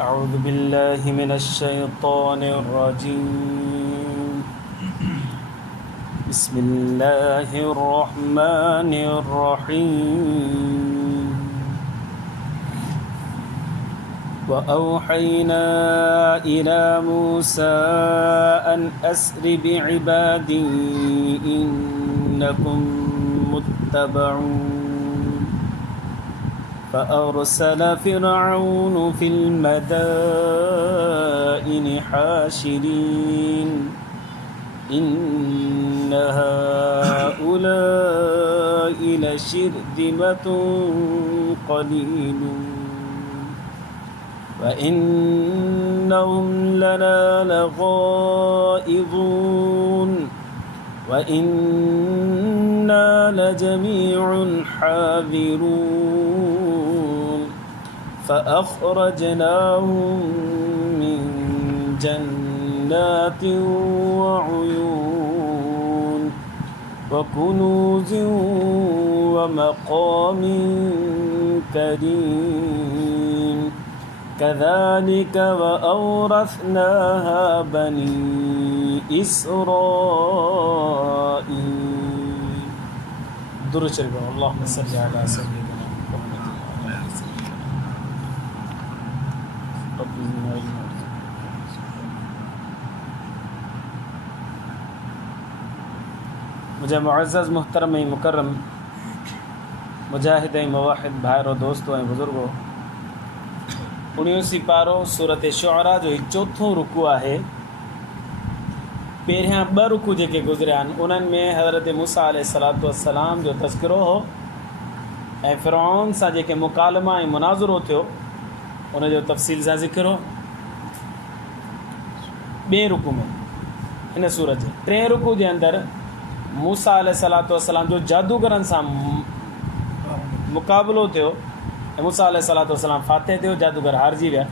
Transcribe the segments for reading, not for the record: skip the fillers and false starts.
أعوذ بالله من الشيطان الرجيم. بسم الله الرحمن الرحيم. وأوحينا إلى موسى أن أسر بعبادي إنكم متبعون. فأرسل فرعون في المدائن حاشرين إن هؤلاء لشرذمة قليلون وإنهم لنا لغائظون وإنا لجميع حاذرون فأخرجناهم من جنات وعيون وكنوز ومقام كريم كذلك وأورثناها بني إسرائيل. درود شريف. اللهم صل على سيدنا محمد وعلى آل سيدنا رب زدنا علما. मुझे मुअज़्ज़ज़ मुहतरम मुकर्रम मुजाहिद मवाहिद भाइरो दोस्तों ऐं बुज़ुर्गो, 19 पारो सूरत शुअरा जो चौथों रुकू है। पहिरियां 2 रुकू जेके गुज़रिया आहिनि उन्हनि में हज़रत मूसा अलैहिस्सलातु वस्सलाम जो तज़किरो हो ऐं फ़िरऔन सां जेके मुकालमा ऐं मुनाज़रो थियो उनजो तफ़सील सां ज़िक्र हो। 2 रुकू में हिन सूरत जे 3 रुकू जे अंदरि मूसा अलैहिस्सलातु वस्सलाम जो जादूगरनि सां मुक़ाबिलो थियो ऐं मूसा अलैहिस्सलातु वस्सलाम फ़ातह थियो, जादूगर हारजी विया।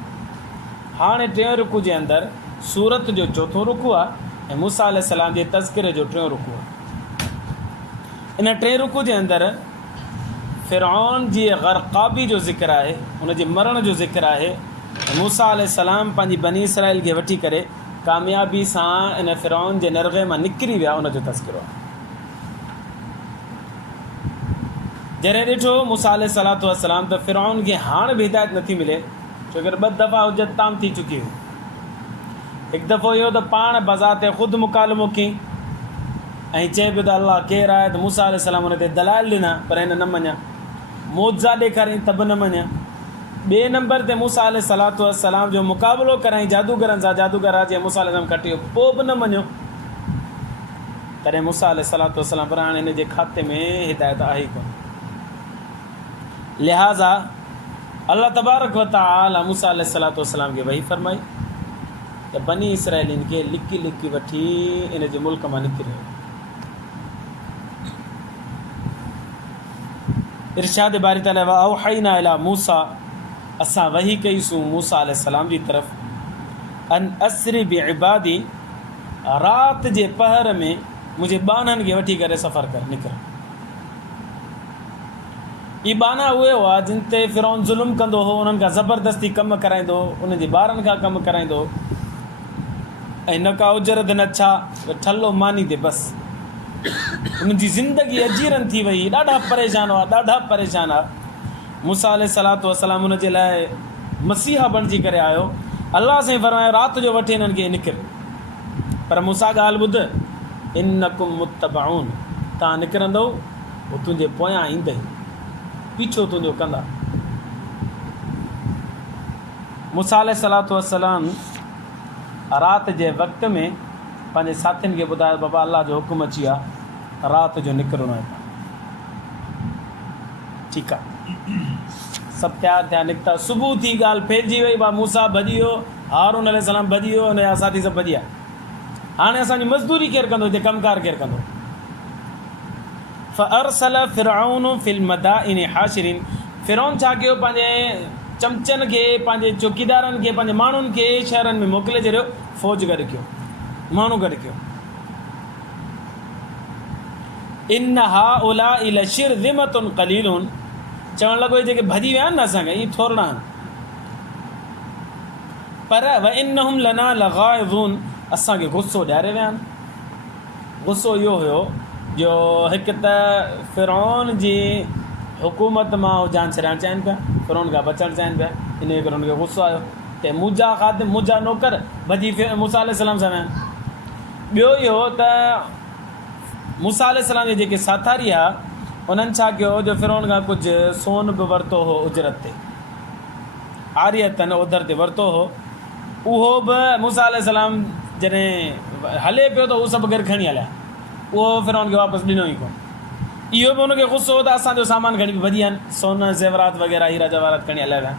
हाणे 3 रुकू जे अंदरि सूरत जो चौथों रुकू आहे ऐं मूसा अलैहिस्सलाम जे तज़किरे जो 3 रुकू आहे। इन 3 रुकू जे अंदरि फ़िरऔन जी ग़रक़ाबी जो ज़िक्र आहे, उनजे मरण जो ज़िक्र आहे। मूसा अलैहिस्सलाम पंहिंजी बनी इसराइल खे वठी करे कामयाबी सां इन फ़िरऔन जे नरग़े मां निकिरी विया उनजो तज़किरो आहे। जॾहिं ॾिठो मूसा अलैहिस्सलातु वस्सलाम त फ़िरऔन खे हाणे बि हिदायत नथी मिले, छो कि 2 दफ़ा हुजत ताम थी चुकी हुई। हिकु दफ़ो इहो त पाण बज़ाते ख़ुदि मुकालमो कयईं ऐं चए पियो त अलाह केरु आहे, त मूसा अलैहिस्सलाम हुन ते दलाइल ॾिना पर हिन न मञा, मौजा ॾेखारियईं त बि न मञा। 2 नंबर ते मूसा अलैहिस्सलातु वस्सलाम जो मुक़ाबिलो कराईं जादूगरनि सां, जादूगर राजी मूसा अलैहिस्सलाम खटियो, पोइ बि न मञियो। तॾहिं मूसा अलैहिस्सलातु वस्सलाम पर हाणे हिन जे खाते में हिदायत आहे ई कोन। लिहाज़ा अल्लाह तबारक व तआला मूसा अलैहिस्सलातु वस्सलाम खे वही फरमाई त बनी इसराइलिन खे लिकी लिकी वठी इन जे मुल्क मां निकिरे। इरशाद बारी ताला व औहैना इला मूसा, असां वही कईसूं मूसा अलैहिस्सलाम जी तरफ़ अन असरी बिइबादी, रात जे पहर में मुंहिंजे बाननि खे वठी करे सफ़र कर निकिर। ई बाना उहे हुआ जिन ते फ़िरऔन ज़ुल्म कंदो हो, उन्हनि खां ज़बरदस्ती कमु कराईंदो हो, उन्हनि जे ॿारनि खां कमु कराईंदो ऐं न का उजरत न छा ठल्लो मानी ते बसि। उन्हनि जी ज़िंदगी अजीरन थी वई, ॾाढा परेशान हुआ, ॾाढा परेशान हुआ। मूसा अलैहिस्सलातु वस्सलाम उन जे लाइ मसीहा बणिजी करे आयो। अल्लाह साईं फरमायो राति जो वठी हिननि खे निकिर, पर मूसा ॻाल्हि ॿुध, इन्नकुम मुत्तबऊन, तव्हां निकिरंदो पोइ तुंहिंजे पोयां ईंदई, पीछो तुंहिंजो कंदा। मूसा अलैहिस्सलातु वस्सलाम राति जे वक़्त में पंहिंजे साथियुनि खे ॿुधायो, बाबा अल्लाह जो हुकुम अची आहे, राति जो निकिरणो आहे। ठीकु आहे, सभु तयारु थिया, निकिता। सुबुह थी ॻाल्हि फैलिजी वई, बा मूसा भॼी वियो, हारून अलैहिस्सलाम भॼी वियो, हुनजा साथी सभु भॼी विया। हाणे असांजी मज़दूरी केरु कंदो, हिते कमकार केरु कंदो? फ़अरसल फ़िरऔन फ़िल मदाइनि हाशिरीन, फ़िरऔन छा कयो, पंहिंजे चमचनि खे, पंहिंजे चौकीदारनि खे, पंहिंजे माण्हुनि खे शहरनि में मोकिले छॾियो, फ़ौज गॾु कयो, माण्हू गॾु कयो। इन हाउलाइ लशिरज़िमतुन क़लीलुन, चवणु लॻो जेके भॼी विया आहिनि न असांखे, इहे थोरा आहिनि। पर व इन्नहुम लना लग़ाइज़ून, असांखे गुस्सो ॾियारे विया आहिनि। गुस्सो इहो हुयो जो हिकु त फ़िरौन जी हुकूमत मां हू जान छॾणु चाहिनि पिया, फ़िरौन खां बचणु चाहिनि पिया, इन करे हुनखे गुस्सो आयो त मुंहिंजा ख़ादिम मुंहिंजा नौकर भॼी मूसा अलैहिस्सलाम सां विया आहिनि। ॿियो इहो त मूसा अलैहिस्सलाम जे जेके साथारी हुआ उन्हनि छा कयो जो फ़िरौन खां कुझु सोन बि वरितो हो उजरत ते, आरियतन उधर ते वरितो हो, उहो बि मूसा अलैहिस्सलाम जॾहिं हले पियो त उहो सभु गॾु खणी हलिया, उहो फ़िरौन खे वापसि ॾिनो ई कोन। इहो बि हुनखे गुस्सो हो त असांजो सामान खणी भॼी विया आहिनि, सोन ज़ेवरात वग़ैरह हीरा जवाहरात खणी हलिया विया,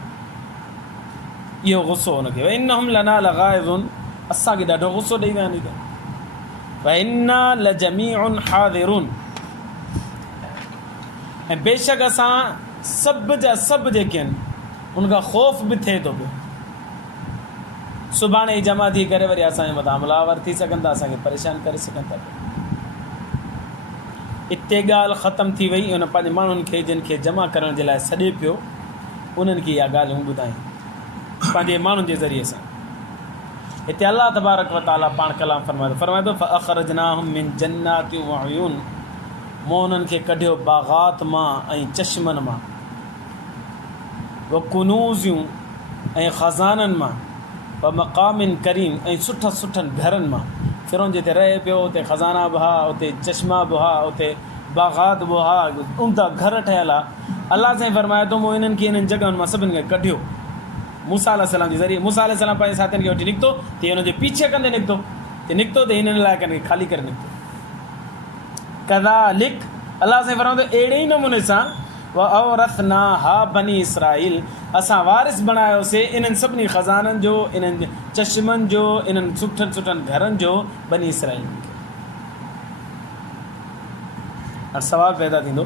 इहो गुस्सो हुनखे। व इन्नहुम लना लग़ाइज़ून, असांखे ॾाढो गुस्सो ॾेई विया आहिनि। व इन्ना लजमीउन हाज़िरून, ऐं बेशक असां सभु जा सभु जेके आहिनि उनखां ख़ौफ़ बि थिए थो पियो। सुभाणे ई जमा थी करे वरी असांजे मथां हमलावर थी सघनि था, असांखे परेशान करे सघनि था। हिते ॻाल्हि ख़तमु थी वई। उन पंहिंजे माण्हुनि खे जिन खे जमा करण जे लाइ सॾे पियो उन्हनि खे इहा ॻाल्हियूं ॿुधायूं पंहिंजे माण्हुनि जे ज़रिए सां। हिते अलाह तबारक व तआला पाण कलाम फरमाए थो फ़अख़रजनाहुम मिन जन्नातिन व उयून, मूं उन्हनि खे कढियो बाग़ात मां ऐं चश्मनि मां, व कुनूज़ियूं ऐं ख़ज़ाननि मां, व मक़ामिन करीम ऐं सुठनि सुठनि घरनि मां। फ़िरौन जिते रहे पियो उते ख़ज़ाना बि हुआ, उते चश्मा बि हुआ, उते बाग़ात बि हुआ, उमदा घर ठहियल आहे। अलाह साईं फरमाए थो मूं इन्हनि खे इन्हनि जॻहियुनि मां सभिनि खे कढियो मूसा अलैहिस्सलाम जे ज़रिए। मूसा अलैहिस्सलाम पंहिंजे साथियुनि खे वठी निकितो त हुनजे पीछे कंदे निकितो त हिननि लाइ कंहिं ख़ाली करे निकितो। कज़ालिक, अलाह साईं फरमाए थो अहिड़े ई नमूने सां व औरथनाहा बनी इसराईल, असां वारिस बणायोसीं इन्हनि सभिनी ख़ज़ाननि जो, इन्हनि चश्मनि जो, इन्हनि सुठनि सुठनि घरनि जो बनी इसराईल खे। हाणे सवालु पैदा थींदो,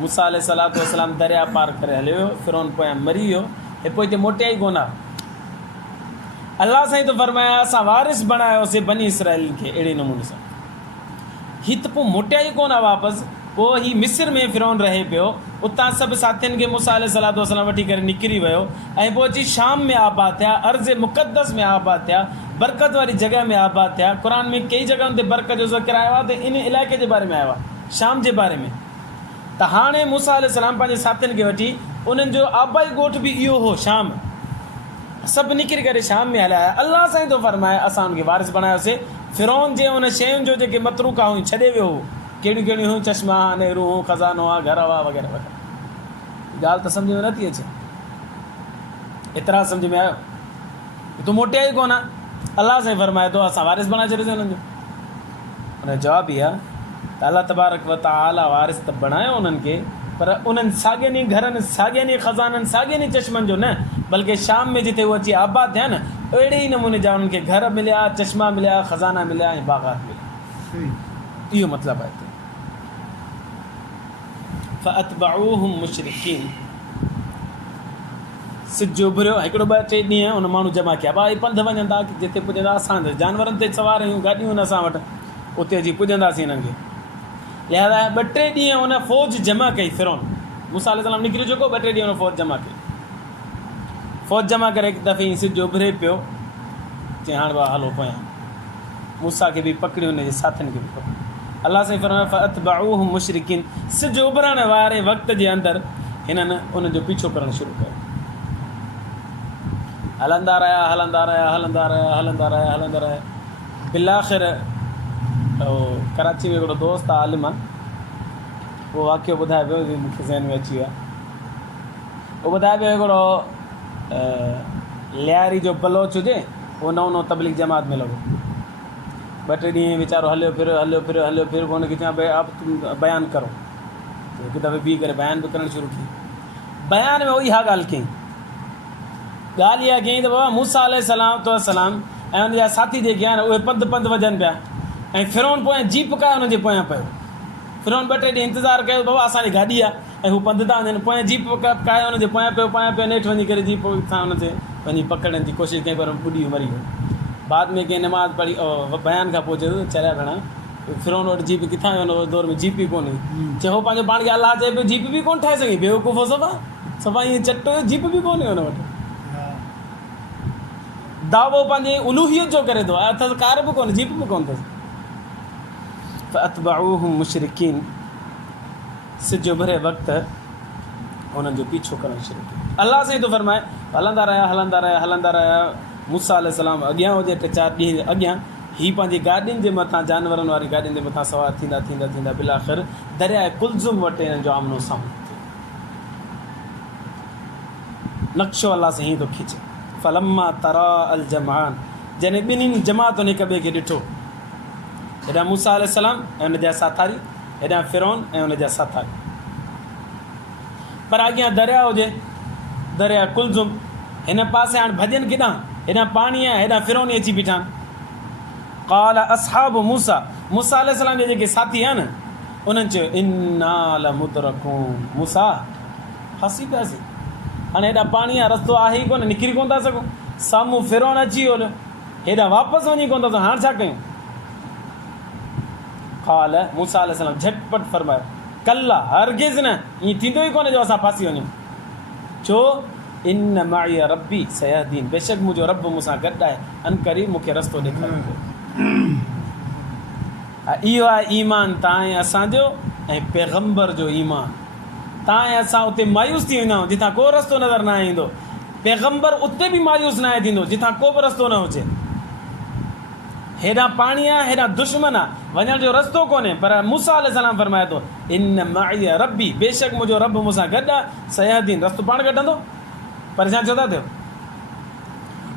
मूसा अलैहिस्सलाम दरिया पार करे हलियो वियो, फ़िरौन पोयां मरी वियो, हे पोइ हिते मोटिया ई कोन आहे। अलाह साईं तो फरमाया असां वारिस बणायोसीं बनी इसराईल खे अहिड़े नमूने सां। हीअ त पोइ मोटिया ई कोन आहे वापसि। पोइ हीउ मिस्र में फ़िरौन रहे पियो, उतां सभु साथियुनि खे मूसा अलैहिस्सलाम वठी करे निकिरी वियो ऐं पोइ अची शाम में आबाद थिया, अर्ज़ मुक़द्दस में आबाद थिया, बरकत वारी जॻह में आबाद थिया। क़ुर में कई जॻहियुनि ते बरकत जो ज़िक्र आयो आहे त इन इलाइक़े जे बारे में आयो आहे, शाम जे बारे में। त हाणे मूसा अलैहिस्सलाम पंहिंजे साथियुनि खे वठी, उन्हनि जो आबाई ॻोठ बि इहो हो शाम, सभु निकिरी करे शाम में हलिया। अलाह साईं थो फरमाए असां उनखे वारिस बणायोसीं। फ़िरौन जे उन शयुनि जो जेके मतरूका हुयूं छॾे वियो हो, कहिड़ियूं कहिड़ियूं हुयूं, चश्मा, नेहरू हुओ, ख़ज़ानो आहे, घर हुआ वग़ैरह वग़ैरह। ॻाल्हि त सम्झ में नथी अचे, एतिरा सम्झ में आयो? तूं मोटिया ई कोन आहे। अलाह साईं फरमाए थो असां वारिस बणाए छॾियोसीं उन्हनि जो। उनजो जवाबु इहा त अलाह तबारक व तआला वारिस त बणायो उन्हनि खे, पर उन्हनि साॻियनि ई घरनि, साॻियनि ई ख़ज़ाननि, साॻियनि ई चश्मनि जो न, बल्कि शाम में जिते उहे अची आबाद थिया न, अहिड़े ई नमूने जा उन्हनि खे घर मिलिया, चश्मा मिलिया, ख़ज़ाना मिलिया ऐं बाग़ात मिलिया। इहो मतिलबु आहे। फ़अतबऊहुम मुशरिकीन, सिज उभरियो, हिकिड़ो ॿ टे ॾींहं उन माण्हू जमा कया, भाई पंधु वञनि था, जिते पुॼंदा असां जानवरनि ते सवार आहियूं, गाॾियूं आहिनि असां वटि, उते अची पुॼंदासीं हिननि खे। लिहाज़ा ॿ टे ॾींहं उन फ़ौज जमा कई फ़िरौन, मूसा अलैहिस्सलाम निकिरी चुको, ॿ टे ॾींहं उन फ़ौज जमा कई। फ़ौज जमा करे हिकु दफ़े सिज उभरे पियो, चई हाणे भाउ हलो पोयां। मूसा खे बि पकड़ियो, हुनजे साथियुनि खे बि पकड़ियो। अलाह साईं फरमाए फ़अतबऊहुम मुशरिकीन, सिज उभरण वारे वक़्त जे अंदरि हिननि उनजो पीछो करणु शुरू कयो। हलंदा रहिया, हलंदा रहिया, हलंदा रहिया, हलंदा रहिया, हलंदा रहिया। बिलाख़िर कराची में हिकिड़ो दोस्त आहे आलिम, उहो वाक़ियो ॿुधाए पियो, मूंखे ज़हन में अची वियो आहे। उहो ॿुधाए पियो हिकिड़ो लियारी जो बलोच हुजे, उहो नओं नओं तबलीग जमात में लॻो। ॿ टे ॾींहं वीचारो हलियो फिरियो, हलियो फिरियो, हलियो फिरियो, हुनखे चवां भई आप तुम बयानु करो, त हिकु दफ़े बीह करे बयानु बि करणु शुरू कई। बयान में उहा ॻाल्हि कई, ॻाल्हि इहा कई त बाबा मूसा अलैहिस्सलाम ऐं हुनजा साथी जेके आहिनि उहे पंधु पंधु वञनि पिया, ऐं फ़िरौन पोयां जीप काए हुनजे पोयां पियो। फ़िरौन ॿ टे ॾींहं इंतज़ारु कयो, बाबा असांजी गाॾी आहे ऐं हू पंधु था वञनि, पोयां जीप काए हुनजे पोयां पियो, नेठि वञी करे जीप सां हुनते वञी पकड़नि जी कोशिशि कई, पर ॿुॾी मरी वियो। बाद में कंहिं नमाज़ पढ़ी बयान खां पोइ चयो चरिया भेण, फ़िरौन वटि जीप किथां वियो, हुन दौर में जीप ई कोन हुई। चए हो पंहिंजो पाण खे अलाह चए पियो जीप बि कोन ठाहे सघे, बेवकूफ़ो सफ़ा ईअं चटो जीप बि कोन हुयो हुन वटि। दावो पंहिंजे उलूहियत जो करे थो, अथसि कार बि कोन्हे, जीप बि कोन अथसि। फअतबऊहुम मुशरिकीन, सिज उभरे वक़्तु उन्हनि जो पीछो करणु शुरू कयो। अलाह साईं थो फरमाए हलंदा रहिया मूसा अलैहिस्सलाम अॻियां हुजे 3-4 ॾींहं अॻियां, हीअ पंहिंजी गाॾियुनि जे मथां, जानवरनि वारी गाॾियुनि जे मथां सवार थींदा बिलाख़िर दरियाए कुलज़ुम वटि हिननि जो आमनो साम्हूं थियो। नक्शो अलाह साईं हीअं थो खीचे। फलम्मा तरा अल जमान, जॾहिं ॿिन्हिनि जमातुनि हिक ॿिए खे ॾिठो, हेॾां मूसा अलैहिस्सलाम ऐं हुनजा साथारी, हेॾां फिरौन ऐं हुनजा साथारी, पर अॻियां दरिया हुजे, दरिया कुलज़ुम, हिन पासे हाणे भॼनि केॾां, हेॾां पाणी आहे, हेॾां फिरौन अची बीठा। क़ाल असहाबु मूसा, मूसा अलैहिस्सलाम जे जेके साथी आहिनि उन्हनि चयो इन्ना लमुदरकून, मूसा फसी पियासीं, हाणे हेॾा पाणी आहे, रस्तो आहे ई कोन, निकिरी कोन था सघूं, साम्हूं फिरौन अची वियो, हेॾां वापसि वञी कोन था सघूं, हाणे छा कयूं? क़ाल, मूसा अलैहिस्सलाम झटपट फरमायो कल्ला, हरगिज़ न, ईअं थींदो ई कोन्हे जो असां फासी वञूं। छो? इन माई रब्बी सयहदीन, बेशक मुंहिंजो रब मूंसां गॾु आहे, अनकरीब मूंखे रस्तो ॾेखारींदो। इहो आहे ईमान तव्हां ऐं असांजो ऐं पैगंबर जो ईमान। तव्हां ऐं असां उते मायूस थी वेंदा आहियूं जिथां को रस्तो नज़र न ईंदो, पैगंबर उते बि मायूस न आहे थींदो जिथां को बि रस्तो न हुजे। हेॾां पाणी आहे, हेॾां दुश्मन आहे, वञण जो रस्तो कोन्हे, पर मूसा अलैहिस्सलाम फरमाए थो इन माई रब्बी, बेशक मुंहिंजो रब मूंसां गॾु आहे, सयहदीन, रस्तो पाण कढंदो। परेशान छो था थियो?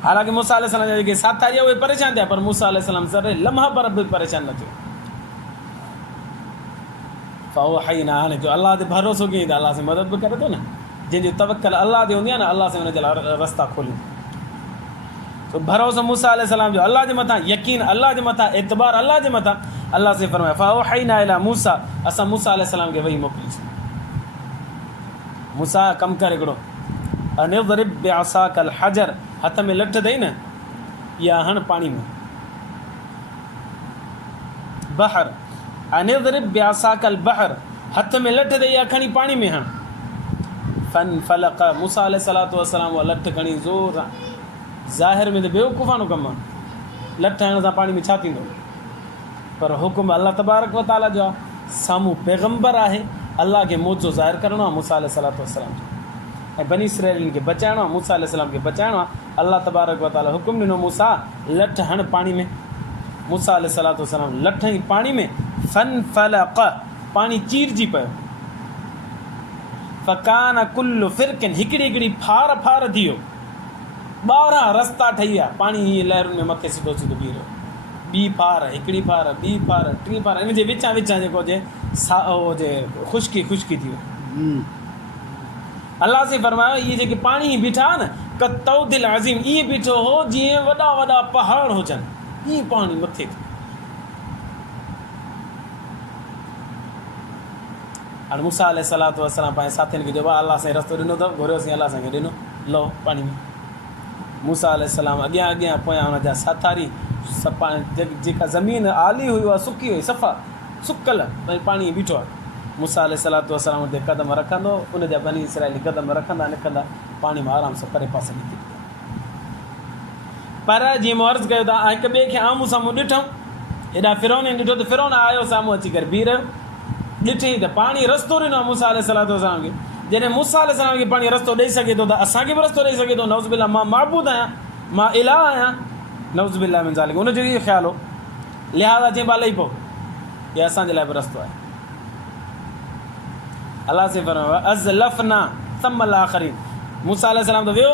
हालांकि मूसा अलैहिस्सलाम जा जेके साथी उहे परेशान थिया, पर मूसा अलैहिस्सलाम ज़रे लम्हा पर बि परेशान न थियो। फ़अवहयना, हाणे जो अलाह ते भरोसो कीअं त अलाह सां मदद बि करे थो न, जंहिंजी तवक्कल अलाह ते हूंदी आहे न, अलाह सां हुनजे लाइ रस्ता खोलियो। तो भरोसो मूसा अलैहिस्सलाम जो अलाह जे मथां, यकीन अलाह जे मथां, एतबार अलाह जे मथां। अलाह से फरमाए फ़अवहयना इला मूसा, असां मूसा अलैहिस्सलाम खे वही मोकिलीसीं। मूसा कमु कर हिकिड़ो, अनिज़रिब बिअसाकल हजर, हथ में लठ अथई न, या हण पाणी में, बहर, अनिज़रिब बिअसाकल बहर, हथ में लठ अथई या खणी पाणी में हण। फन फलक, मूसा अलैहिस्सलातु वस्सलाम उहा लठ खणी ज़ोर सां, ज़ाहिर में त बेवकूफ़ानो कमु आहे, लठ हणण सां पाणी में छा थींदो, पर हुकुम अल्लाह तबारक व तआला जो आहे, साम्हूं पैगंबर आहे, अल्लाह खे मौजो ज़ाहिर करिणो आहे मूसा अलैहिस्सलातु वस्सलाम जो, ऐं बनी इसराइलिन खे बचाइणो आहे, मूसा अलैहिस्सलाम खे बचाइणो आहे। अल्लाह तबारक व तआला हुकुम ॾिनो मूसा लठ हण पाणी में, मूसा अलैहिस्सलातु वस्सलाम लठ हणी पाणी में, फन फलक, पाणी चीरजी पियो, फ़कान कुल्लु फ़िरकिन, हिकिड़ी फार फार थी वियो, 12 रस्ता ठही विया, पाणी हीअं लहरुनि में मथे सिधो सिधो बीह रहियो, ॿी फार, हिकिड़ी फार, ॿी फार, टी फार, इन जे विचां जेको हुजे हुजे ख़ुश्की थी वियो। अलाह से फरमायो इहे जेके पाणी बीठा न, कतौदिल अज़ीम, ईअं बीठो हो जीअं वॾा पहाड़ हुजनि, ईअं पाणी मथे थियो। हाणे मूसा अलैहिस्सलातु वस्सलाम पंहिंजे साथियुनि खे चयो अलाह साईं रस्तो ॾिनो अथव, घुरियोसीं अलाह साईं खे ॾिनो, लो पाणी में। मूसा अलैहिस्सलाम अॻियां पोयां हुनजा साथारी, जेका ज़मीन आली हुई उहा सुकी हुई, सफ़ा सुकल पाणी बीठो आहे। मूसा अलैहिस्सलातु वस्सलाम ते क़दम रखंदो, उनजा बनी इसराइली क़दम रखंदा निकंदा, पाणी में आराम सां परे पासे निकिरी। पर जीअं मूं अर्ज़ु कयो त हिक ॿिए खे आम्हूं साम्हूं ॾिठूं, हेॾां फिरौन ॾिठो त फिरौन आयो साम्हूं अची करे बीह रहियो, ॾिठईं त पाणी रस्तो ॾिनो आहे मूसा अलैहिस्सलातु वस्सलाम खे। जॾहिं मूसा अलैहिस्सलाम खे पाणी रस्तो ॾेई सघे थो त असांखे बि रस्तो ॾेई सघे थो, नऊज़ बिल्लाह, मां माबूद आहियां, मां इलाह आहियां, नऊज़ बिल्लाह मिन ज़ालिक, उनजो इहो ख़्यालु हो, लिहाज़ा चई लही पओ, इहा असांजे लाइ बि रस्तो आहे। अलाह से फरमायो अज़लफ़ना सम्मल आख़रीन, मूसा अलैहिस्सलाम त वियो,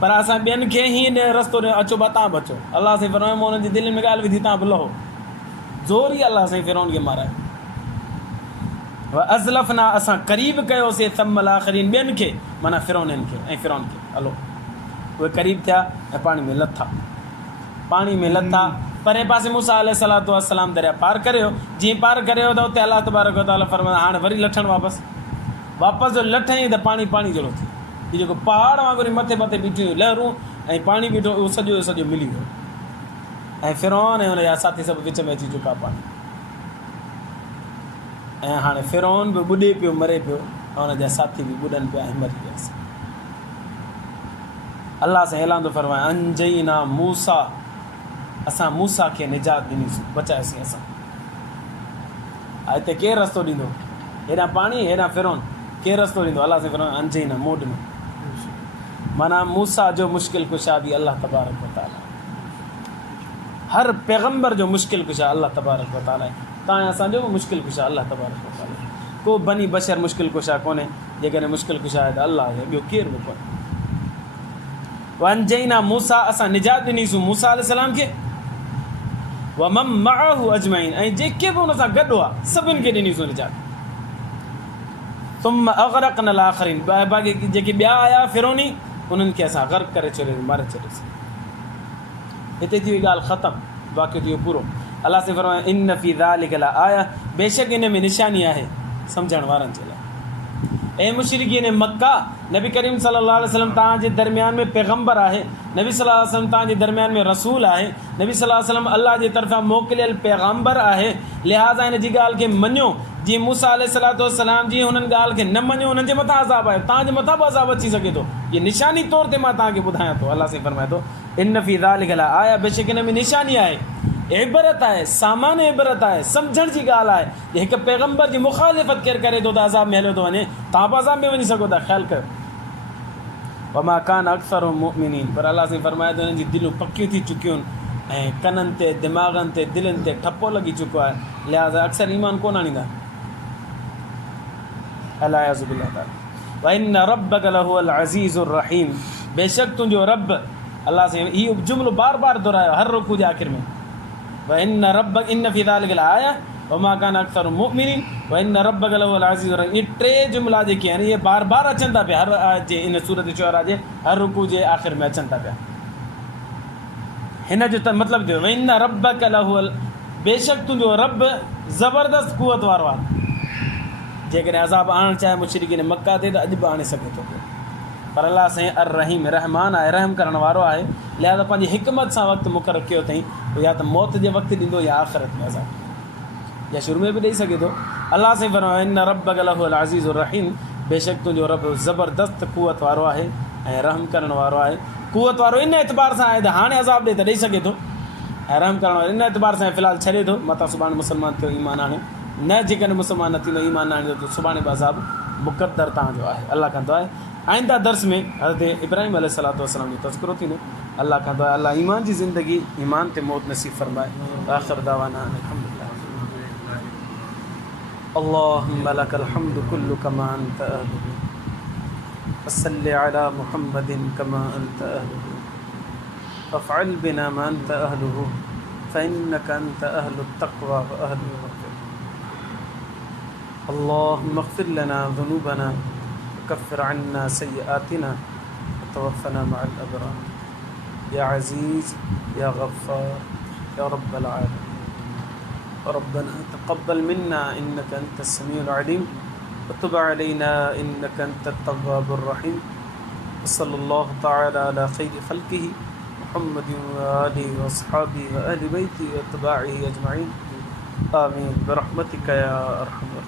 पर असां ॿियनि खे हीअं रस्तो ॾिनो, अचो बा तव्हां बि अचो। अलाह से फरमायो मां हुननि जी दिलि में ॻाल्हि विधी, तव्हां बि लहो, ज़ोर ई अलाह साईं फिरौन खे मारायो। अज़लफ़ना, असां क़रीब कयोसीं, सम्मल आख़रीन, ॿियनि खे, माना फिरौननि खे ऐं फिरौन खे, हलो उहे क़रीब थिया ऐं पाणी में लथा, परे पासे मूसा अलैहिस्सलातु वस्सलाम दरिया पार करियो, जीअं पार करियो त उते अलाह तबारक व तआला फरमायो हाणे वरी लठणु वापसि जो लठईं त पाणी जहिड़ो थियो, हीउ जेको पहाड़ वांगुरु मथे बीठियूं लहरूं ऐं पाणी बीठो, उहो सॼो मिली वियो, ऐं फिरौन ऐं हुनजा साथी सभु विच में अची चुका पाणी, ऐं हाणे फिरौन बि ॿुॾे पियो, मरे पियो, ऐं हुनजा साथी बि ॿुॾनि पिया ऐं मरी वियासीं। अल्लाह से ऐलान थो फरमाए अंजईना मूसा, असां मूसा खे निजात ॾिनीसीं, बचायोसीं असां। हिते केरु रस्तो ॾींदो? हेॾां पाणी हेॾां फिरोन, केरु रस्तो ॾींदो? अल्लाह से फरमाए अंजईना, मूं ॾिनो। माना मूसा जो मुश्किल कुशा बि अल्लाह तबारक व तआला। हर पैगंबर जो मुश्किल कुशा अल्लाह तबारक व तआला। तव्हां असांजो बि मुश्किल कुशा अल्लाह तबारक व तआला। को बनी बशर मुश्किल कुशा कोन्हे, जेकॾहिं मुश्किल कुशा आहे त अल्लाह आहे, ॿियो केरु बि कोन्हे। वंजईना मूसा, असां निजात ॾिनीसूं मूसा अलैहिस्सलाम खे, वमम मअहु अजमईन, ऐं जेके बि हुन सां गॾु हुआ सभिनि खे ॾिनीसूं निजात। सुम्म अग़रक़नल आख़रीन, बाक़ी जेके ॿिया आया फिरौनी, उन्हनि खे असां ग़र्क़ करे छॾियोसीं, मारे छॾियोसीं। हिते थी वई ॻाल्हि ख़तमु, वाक़ियो थी वियो पूरो। अल्लाह से फरमाए इन फी ज़ालिका लआया, बेशक इन में निशानी आहे सम्झण वारनि जे लाइ। ऐं मुशरिकीन मक्का, नबी करीम सल्लल्लाहु अलैहि वसल्लम तव्हांजे दरमियान में पैगंबर आहे, नबी सल्लल्लाहु अलैहि वसल्लम तव्हांजे दरमियान में रसूल आहे, नबी सल्लल्लाहु अलैहि वसल्लम अल्लाह जे तरफ़ां मोकिलियल पैगंबर आहे, लिहाज़ा हिन जी ॻाल्हि खे मञो। जीअं मूसा अलैहिस्सलातु वस्सलाम जीअं हुननि ॻाल्हि खे न मञो, हुननि जे मथां अज़ाब आहे, तव्हांजे मथां बि अज़ाब अची सघे थो। इहा निशानी तौर ते मां तव्हांखे ॿुधायां थो। अल्लाह से फरमाए थो इन फी ज़ालिका लआया, बेशक हिन में निशानी आहे, इबरत आहे, सामान इबरत आहे, सम्झण जी ॻाल्हि आहे। जे हिकु पैगंबर जी मुखालिफ़त केरु करे थो त अज़ाब में हलियो थो वञे, तव्हां बि अज़ाब में वञी सघो था, ख़्यालु कयो। वमा कान अक्सरुहुम मुमिनीन, पर अल्लाह से फरमाए थो हिननि जी दिलूं पकियूं थी चुकियूं आहिनि ऐं कननि ते, दिमाग़नि ते, दिलनि ते ठपो लॻी चुको आहे, लिहाज़ा अक्सर ईमान कोन आणींदा। अलायज़ु बिल्लाह ताला। व इन्न रब्बक लहुवल अज़ीज़ुर रहीम, बेशक तुंहिंजो रब, अल्लाह से इहो जुमिलो बार बार दोहरायो हर रुकू जे आख़िर में। व इन रब्बक इन फी ज़ालिका लआया वमा कान अक्सरुहुम मुमिनीन व इन रब्बक लहुवल अज़ीज़ुर रहीम। इहे टे जुमिला जेके आहिनि इहे बार बार अचनि था पिया, हर आयत जे इन सूरत शुअरा जे हर रुकू जे आख़िर में अचनि था पिया। हिन जो त मतिलबु थियो व इन रब्बक लहुवल, बेशक तुंहिंजो रब ज़बरदस्त कुवत वारो आहे। जेकॾहिं अज़ाब आणणु चाहे मुशरिकीन मक्का ते त अॼु बि आणे सघे थो पियो। पर अल्लाह साईं अर रहीम, रहमान आहे, रहम करण वारो आहे, लिहाज़ा पंहिंजी हिकमत सां वक़्तु मुक़ररु कयो अथई, या त मौत जे वक़्तु ॾींदो या आख़िरत में अज़ाब, या शुरू में बि ॾेई सघे थो। अल्लाह साईं फरमाए इन रब्बक लहुवल अज़ीज़ुर रहीम, बेशक तुंहिंजो रब ज़बरदस्त कुवत वारो आहे ऐं रहम करण वारो आहे। कुवत वारो इन एतबार सां आहे त हाणे अज़ाब ॾे त ॾेई सघे थो, ऐं रहम करण वारो इन एतबार सां फ़िलहालु छॾे थो, मथां सुभाणे मुस्लमान थियो ईमान आणे, न जेकॾहिं मुस्लमान न थींदो ईमान न आणींदो त सुभाणे बि अज़ाब मुक़दर तव्हांजो आहे। अल्लाह कंदो आहे। आइंदा दर्स में हज़रत इब्राहिम अलैहिस्सलातु वस्सलाम जो तज़किरो थींदो। अल्लाह कंदो आहे अल्लाह ईमान जी ज़िंदगी, ईमान ते मौत नसीब फरमाए। आख़िर दावाना अल्हम्दुलिल्लाह। अल्लाहुम्मा लकल हम्दु कुल्लु कमा अंत अहलुहु वसल्लि अला मुहम्मदिन कमा अंत अहलुहु वफ़अल बिना मा अंत अहलुहु फ़इन्नका अंत अहलुत तक़वा व अहलुल मग़फ़िरह। अल्लाहुम्मा इग़फ़िर लना ज़ुनूबना वकफ़िर अन्ना सय्यिआतिना वतवफ़्फ़ना मअल अबरार या अज़ीज़ या गफ़्फ़ार या रब्बल आलमीन। रब्बना तक़ब्बल मिन्ना इन्नका अंतस समीउल अलीम वतुब अलैना इन्नका अंतत तव्वाबुर रहीम। सल्लल्लाहु तआला अला खैरि ख़ल्क़िही मुहम्मदिन व आलिहि व अस्हाबिही व अहलि बैतिही व अत्बाइही अजमईन। आमीन बिरहमतिका या अरहमर